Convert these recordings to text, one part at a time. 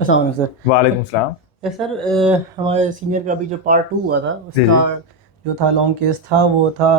अस्सलाम वालेकुम सर। वालेकुम सलाम। सर, हमारे सीनियर का अभी जो पार्ट 2 हुआ था जी उसका जी। जो था लॉन्ग केस था वो था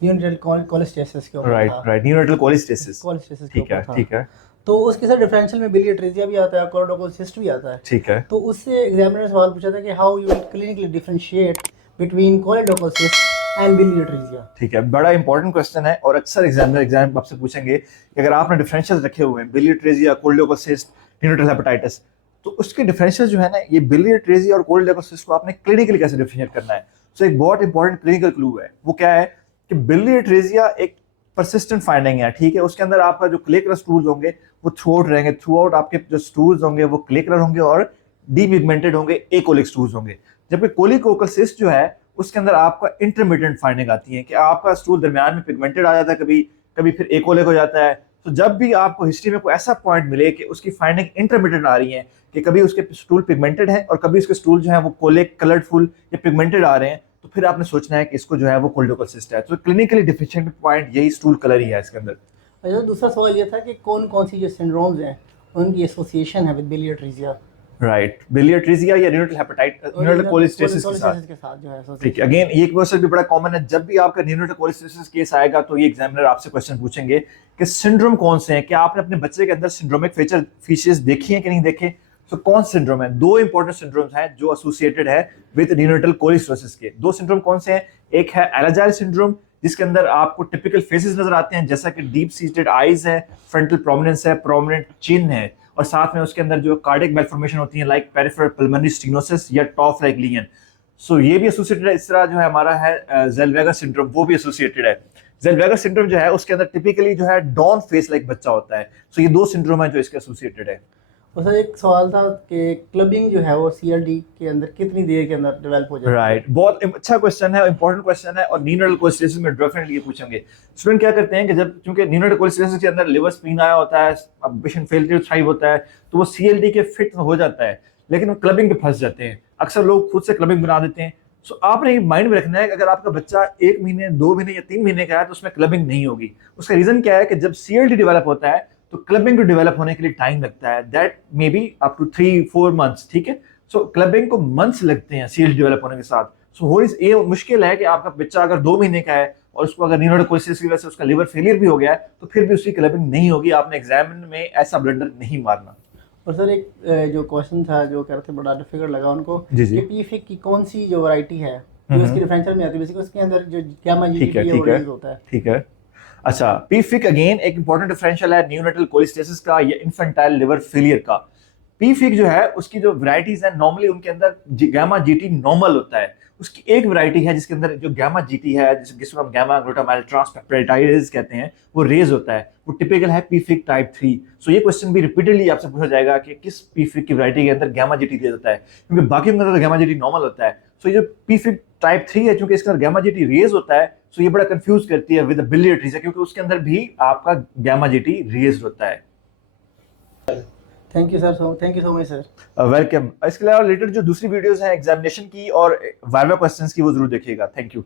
न्यूनटल कोलेस्टेसिस के ऊपर राइट था। राइट, न्यूरेटल कोलिस्टेसिस। कोलेस्टेसिस के ठीक ऊपर है था। ठीक है। तो उसके साथ डिफरेंशियल में बिलियर्ड्रेजिया भी आता है, कोलोडोकोसिस्ट भी आता है। ठीक है तो उससे एग्जामिनर ने सवाल पूछा था कि how you will clinically differentiate between choledochal cyst and biliary atresia. ठीक है, बड़ा इंपॉर्टेंट क्वेश्चन है और अक्सर एग्जाम आपसे पूछेंगे कि अगर आपने डिफरेंशियल रखे हुए हैं बिलियर्ड्रेजिया, कोल्डोकोसिस्ट, न्यूरेटल हेपेटाइटिस, तो उसके डिफरेंशियल जो है ना, ये बिलियर्ड्रेजिया और कोल्डोकोसिस्ट को आपने क्लिनिकली कैसे डिफरेंशिएट करना है। सो एक बहुत इंपॉर्टेंट क्लिनिकल क्लू है, वो क्या है कि बिलियर्ड्रेजिया एक परसिस्टेंट फाइंडिंग है। ठीक है, उसके अंदर आपका जो क्ले कलर स्टूल्स होंगे वो थ्रू आउट रहेंगे, थ्रू आउट आपके जो स्टूल्स होंगे वो क्ले कलर होंगे और डीपिगमेंटेड होंगे, एकोलिक स्टूल्स होंगे। जबकि कोलिकोसिस्ट जो है उसके अंदर आपका इंटरमीडिएट फाइंडिंग आती है कि आपका स्टूल दरमियान में पिगमेंटेड आ जाता है, कभी कभी फिर एकोलिक हो जाता है। तो जब भी आपको हिस्ट्री में कोई ऐसा पॉइंट मिले कि उसकी फाइंडिंग इंटरमीडिएट आ रही है, कि कभी उसके स्टूल पिगमेंटेड है और कभी उसके स्टूल जो है वो कोलिक, कलरफुल या पिगमेंटेड आ रहे हैं, तो फिर आपने सोचना है कि इसको जो है वो कोल्डोकोसिस्ट है। तो क्लिनिकली डिफिशिएंट पॉइंट यही स्टूल कलर ही है इसके अंदर। अच्छा, दूसरा सवाल ये था कि कौन कौन सी जो सिंड्रोम्स हैं उनकी एसोसिएशन है विद बिलियर्ड्रेजिया राइट, बिलियर्ड्रेजिया या न्यूरेटल हेपेटाइट, और न्यूरेटल कोलिस्टेसिस के साथ। कोलेस्टेसिस के साथ जो है ठीक है, एसोसिएशन है। अगेन ये क्वेश्चन भी बड़ा कॉमन है, जब भी आपका न्यूरोनल कोलिस्टेसिस केस आएगा तो ये एग्जामिनर आपसे क्वेश्चन पूछेंगे कि सिंड्रोम कौन से हैं, क्या आपने अपने बच्चे के अंदर सिंड्रोमिक फीचर्स देखी हैं कि नहीं देखे। तो कौन सिंड्रोम है, दो इंपॉर्टेंट सिंड्रोम्स हैं जो एसोसिएटेड है विद न्यूरोनल कोलिस्टेसिस के। दो सिंड्रोम कौन से हैं, एक है एलाजाइल सिंड्रोम जिसके अंदर आपको टिपिकल फेसेस नजर आते हैं, जैसा कि डीप सीटेड आईज है, फ्रंटल प्रोमिनेंस है, प्रोमिनेंट चिन है, और साथ में उसके अंदर जो कार्डियक मैल्फॉर्मेशन होती है लाइक पेरिफेरल पल्मोनरी स्टेनोसिस या टॉफ लाइक लीजन। सो ये भी एसोसिएटेड है। इस तरह जो है हमारा है जेलवेगर सिंड्रोम, वो भी एसोसिएटेड है। जेलवेगर सिंड्रोम जो है उसके अंदर टिपिकली जो है डॉन फेस लाइक बच्चा होता है। सो ये दो सिंड्रोम है जो इसके एसोसिएटेड है। और सर, एक सवाल था कि क्लबिंग जो है वो सीएलडी के अंदर कितनी देर के अंदर डेवलप हो जाती है। राइट, बहुत अच्छा क्वेश्चन है, इंपॉर्टेंट क्वेश्चन है, और न्यूनल कोलिस्टेसिस में डेफिनेटली ये पूछेंगे। स्टूडेंट क्या करते हैं कि जब चूंकि न्यूनल कोलिस्टेसिस के अंदर लिवर स्प्लीन आया होता है, विशन फेलियर थ्राइव होता है, तो वो सीएलडी के फिट हो जाता है, लेकिन वो क्लबिंग पे फंस जाते हैं। अक्सर लोग खुद से क्लबिंग बना देते हैं। सो आपने ये माइंड में रखना है कि अगर आपका बच्चा 1 महीने, 2 महीने या 3 महीने का है तो उसमें क्लबिंग नहीं होगी। उसका रीजन क्या है कि जब सीएलडी डेवलप होता है तो क्लबिंग को डेवलप होने के लिए टाइम लगता है, that may be up to 3-4 months. ठीक है, सो क्लबिंग को मंथ्स लगते हैं सीएलडी डेवलप होने के साथ। सो हो ये मुश्किल है कि आपका बच्चा अगर 2 महीने का है और उसको अगर न्यूरोकोसिस की वजह से उसका लिवर फेलियर भी हो गया है तो फिर भी उसकी क्लबिंग नहीं होगी। आपने एग्जाम में ऐसा ब्लंडर नहीं मारना। और सर, एक जो क्वेश्चन था जो कह रहे थे बड़ा डिफिकल्ट लगा उनको जी कि जी। पीफिक की कौन सी जो वैरायटी है जो इसकी डिफरेंशियल में आती है, बेसिकली उसके अंदर जो गामा ठीक है जीटीपी है वो ठीक है रिलीज होता है। ठीक है। अच्छा, पीफिक अगेन एक इंपॉर्टेंट डिफरेंशियल है न्यूनेटल कोलिस्टेसिस का या इन्फेंटाइल लिवर फेलियर का। पीफिक जो है उसकी जो वैरायटीज है, नॉर्मली उनके अंदर गामा जीटी नॉर्मल होता है। उसकी एक वैरायटी है जिसके अंदर जो गामा जीटी है, जिसको हम गामा ग्लूटामाइल ट्रांसपेप्टाइडेज कहते हैं, वो रेज होता है। वो टिपिकल है पीफिक टाइप 3। सो ये क्वेश्चन भी रिपीटेडली आपसे पूछा जाएगा कि किस पीफिक की वैरायटी के अंदर गामा जीटी रेज होता है, क्योंकि बाकी के अंदर गामा जीटी नॉर्मल होता है। सो ये जो पीफिक टाइप 3 है, क्योंकि इसका गामा जीटी रेज होता है, सो ये बड़ा कंफ्यूज करती है विद बिलियर्ड्रेजिया, क्योंकि उसके अंदर भी आपका गामा जीटी रेज होता है। Thank you so much sir. Welcome. इसके अलावा रिलेटेड जो दूसरी वीडियोस हैं एग्जामिनेशन की और वाइवा क्वेश्चंस की, वो जरूर देखिएगा। Thank you.